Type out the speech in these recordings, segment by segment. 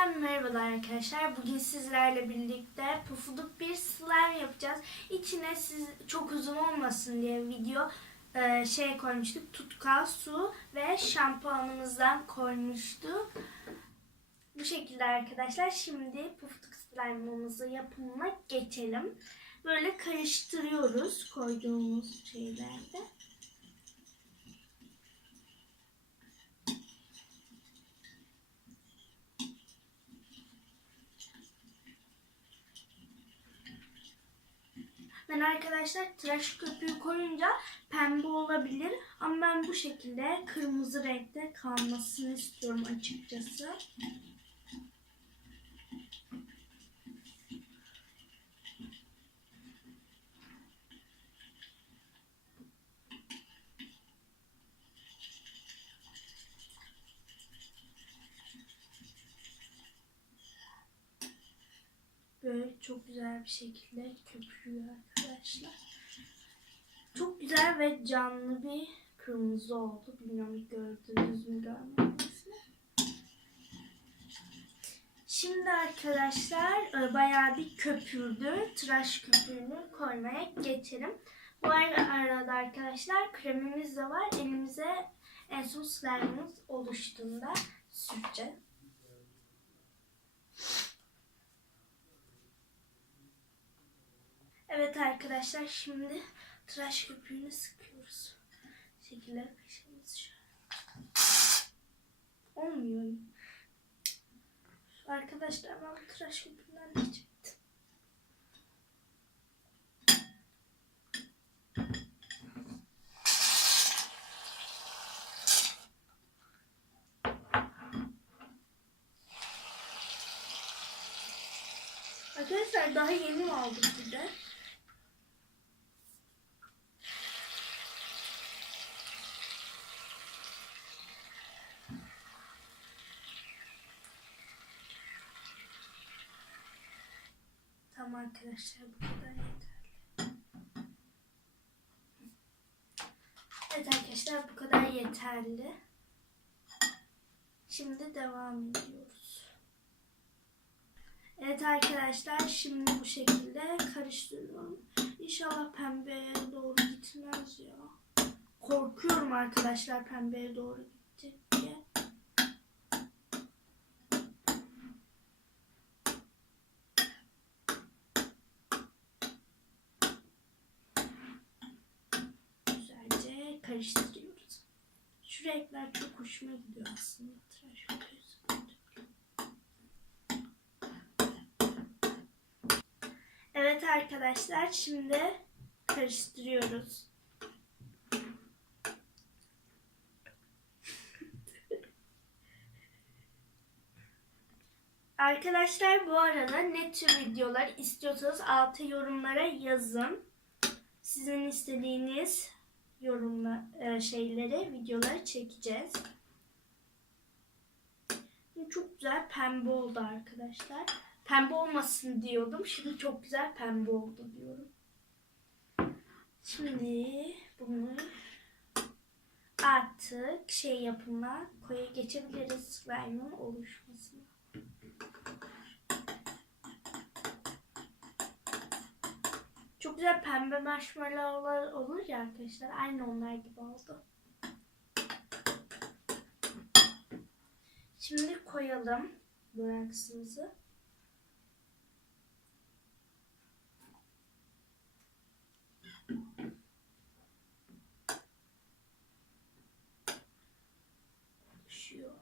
Yeniden merhabalar arkadaşlar. Bugün sizlerle birlikte pufuduk bir slime yapacağız. İçine çok uzun olmasın diye video koymuştuk. Tutkal, su ve şampuanımızdan koymuştuk. Bu şekilde arkadaşlar. Şimdi pufuduk slime'ımızı yapımına geçelim. Böyle karıştırıyoruz koyduğumuz şeylerde. Ben arkadaşlar tıraş köpüğü koyunca pembe olabilir ama ben bu şekilde kırmızı renkte kalmasını istiyorum açıkçası. Böyle çok güzel bir şekilde köpürüyor arkadaşlar. Çok güzel ve canlı bir kırmızı oldu. Bilmiyorum gördünüz mü görmediniz mi? Şimdi arkadaşlar bayağı bir köpürdü. Tıraş köpüğünü koymaya geçelim. Bu arada arkadaşlar kremimiz de var. Elimize en son slime'ımız oluştuğunda süreceğiz. Evet arkadaşlar şimdi tıraş köpüğünü sıkıyoruz. Şekiller kaşımız şöyle. Olmuyor. Arkadaşlar ben bu tıraş köpüğünden de çektim. Arkadaşlar daha yeni aldım bir de. Tamam arkadaşlar bu kadar yeterli. Evet arkadaşlar bu kadar yeterli. Şimdi devam ediyoruz. Evet arkadaşlar şimdi bu şekilde karıştırıyorum. İnşallah pembeye doğru gitmez ya. Korkuyorum arkadaşlar pembeye doğru gidecek diye. Güzelce karıştırıyoruz. Şu renkler çok hoşuma gidiyor aslında. Tıraş köpüğü. Evet arkadaşlar şimdi karıştırıyoruz. Arkadaşlar bu arada ne tür videolar istiyorsanız alta yorumlara yazın. Sizin istediğiniz videoları çekeceğiz. Çok güzel pembe oldu arkadaşlar. Pembe olmasın diyordum. Şimdi çok güzel pembe oldu diyorum. Şimdi bunu artık yapımına geçebiliriz slime'ın oluşmasına. Çok güzel pembe marshmallowlar olur ya arkadaşlar. Aynı onlar gibi oldu. Şimdi koyalım boraksımızı. Düşüyor.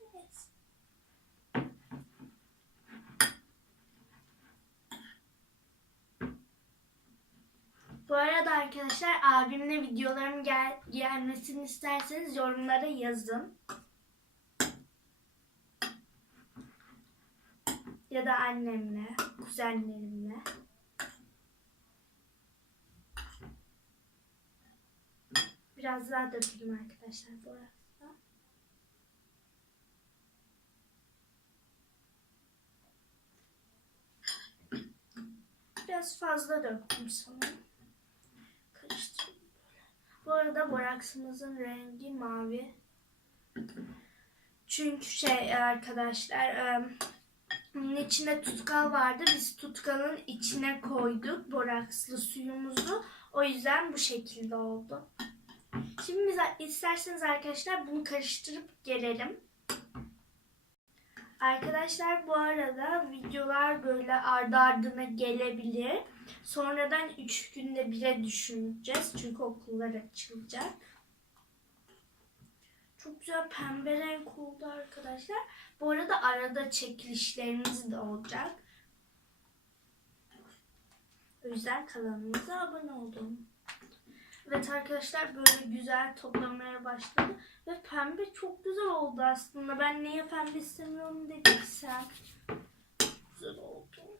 Evet. Bu arada arkadaşlar abimle videolarım gelmesini isterseniz yorumlara yazın. Ya da annemle, kuzenlerimle. Biraz daha dökeyim arkadaşlar bu arada. Biraz fazla döktüm sanırım. Karıştırayım böyle. Bu arada arada boraksımızın rengi mavi. Çünkü arkadaşlar bunun içinde tutkal vardı. Biz tutkalın içine koyduk borakslı suyumuzu. O yüzden bu şekilde oldu. Şimdi biz isterseniz arkadaşlar bunu karıştırıp gelelim. Arkadaşlar bu arada videolar böyle ardı ardına gelebilir. Sonradan 3 günde 1'e düşüneceğiz. Çünkü okullar açılacak. Çok güzel pembe renk oldu arkadaşlar. Bu arada arada çekilişlerimiz de olacak. O yüzden kanalımıza abone olun. Evet arkadaşlar böyle güzel toplamaya başladı. Ve pembe çok güzel oldu aslında. Ben niye pembe istemiyorum dediysem. Güzel oldu.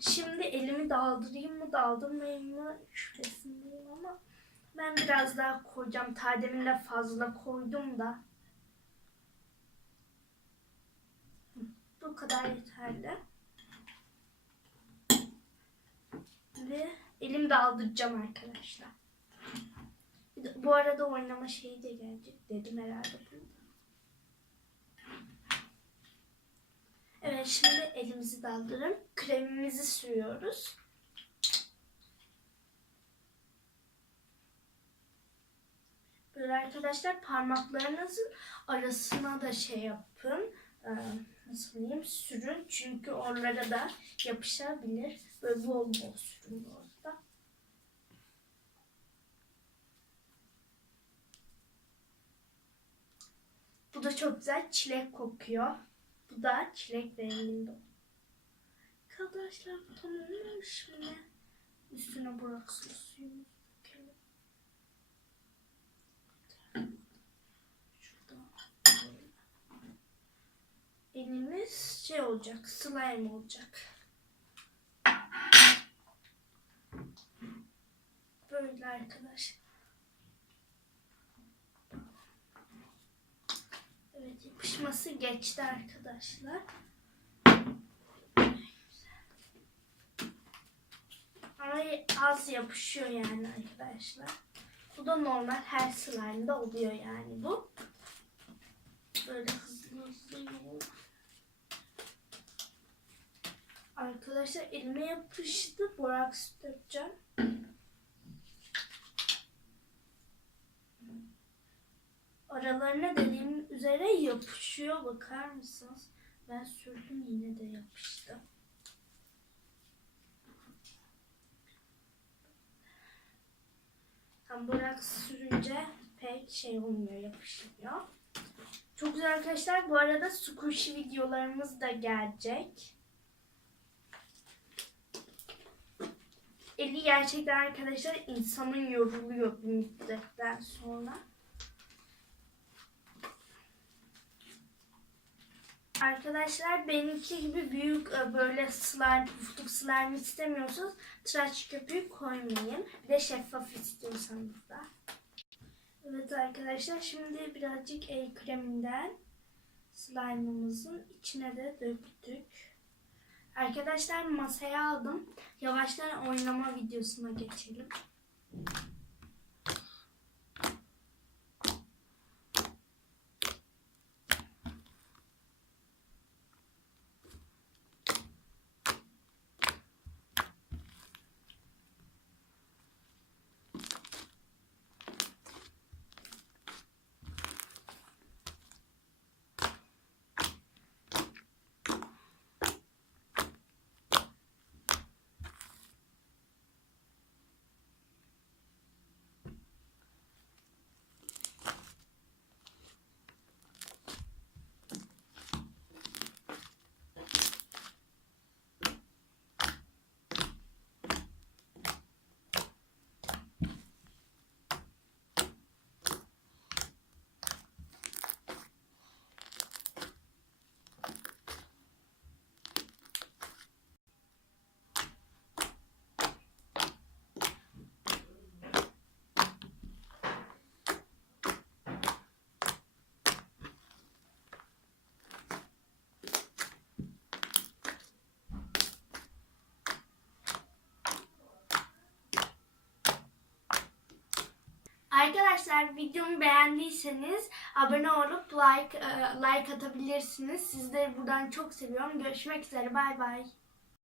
Şimdi elimi daldırayım mı daldırmayayım mı şüphesindeyim ama ben biraz daha koyacağım. Tademin de fazla koydum da. Bu kadar yeterli. Ve elimi daldıracağım arkadaşlar. Bu arada oynama şeyi de gelecek dedim herhalde burada. Evet şimdi elimizi daldırıp kremimizi sürüyoruz. Böyle arkadaşlar parmaklarınızın arasına da şey yapın. Nasıl diyeyim? Sürün. Çünkü oralara da yapışabilir. Böyle bol bol sürün bu arada. Bu da çok güzel çilek kokuyor. Bu da çilek renginde. Arkadaşlar tamam olmuş mu? Üstüne borakslı suyumuzu dökelim. Şurada. Elimiz şey olacak, slime olacak. Böyle arkadaşlar. Evet yapışması geçti arkadaşlar. Ama az yapışıyor yani arkadaşlar. Bu da normal her slime'da oluyor yani bu. Böyle hızlı hızlı. Arkadaşlar elime yapıştı. Boraks dökeceğim. Aralarına dediğim üzere yapışıyor. Bakar mısınız? Ben sürdüm yine de yapıştı. Tam boraks sürünce pek şey olmuyor, yapışmıyor. Çok güzel arkadaşlar. Bu arada squishy videolarımız da gelecek. Eli gerçekten arkadaşlar insanın yoruluyor bir müddetten sonra. Arkadaşlar benimki gibi büyük böyle slime, pufluk slime istemiyorsanız tıraş köpüğü koymayın. Bir de şeffaf istiyorsanız da. Evet arkadaşlar şimdi birazcık el kreminden slime'ımızın içine de döktük. Arkadaşlar masaya aldım. Yavaştan oynama videosuna geçelim. Arkadaşlar videomu beğendiyseniz abone olup like atabilirsiniz. Sizleri buradan çok seviyorum. Görüşmek üzere. Bay bay.